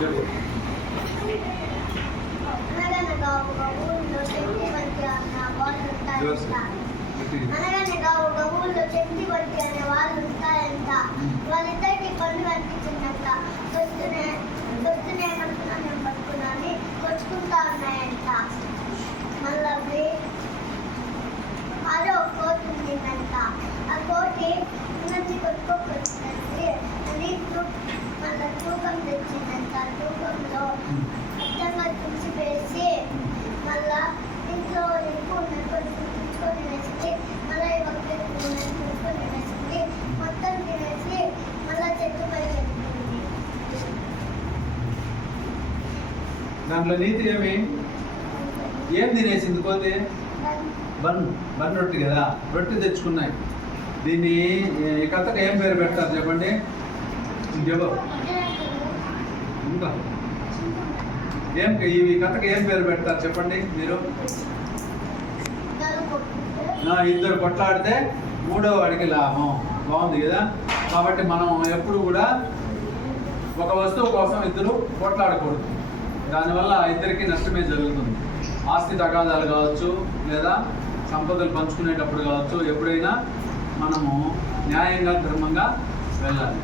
అనగనగా ఒక ఊళ్ళో శక్తివంతి అనే వాళ్ళు ఉంటాయంట. వాళ్ళిద్దరికి పనులు అనిపించిందంట. వస్తూనే ఏమనుకున్నాను పట్టుకున్నాను కొట్టుకుంటా ఉన్నాయంట. మళ్ళీ అదే ఒక కోటి ఉండిందంట. ఆ కోటి నుంచి కొట్టుకోకొచ్చిందంటే అది మళ్ళీ తూకం తెచ్చిందంట. తూకంలో అర్థంగా తుడిచి వేసి మళ్ళా ఇంట్లో ఎక్కువ తెచ్చుకొని వేసింది. మళ్ళీ తెచ్చుకొని వేసింది. మొత్తం తినేసి మళ్ళీ చెట్టు పై చెప్తుంది. దాంట్లో నీతి ఏం తినేసింది కోతి? బన్ రొట్టి కదా, రొట్టి తెచ్చుకున్నాయి. దీన్ని ఈ కథకు ఏం పేరు పెడతారు చెప్పండి? ఇంకా ఈ కథకు ఏం పేరు పెడతారు చెప్పండి మీరు? ఇద్దరు కొట్లాడితే మూడో వాడికి లాభం. బాగుంది కదా? కాబట్టి మనం ఎప్పుడు కూడా ఒక వస్తువు కోసం ఇద్దరు కొట్లాడకూడదు. దానివల్ల ఇద్దరికి నష్టమే జరుగుతుంది. ఆస్తి తగాదాలు కావచ్చు, లేదా సంపదలు పంచుకునేటప్పుడు కావచ్చు, ఎప్పుడైనా మనము న్యాయంగా ధర్మంగా వెళ్ళాలి.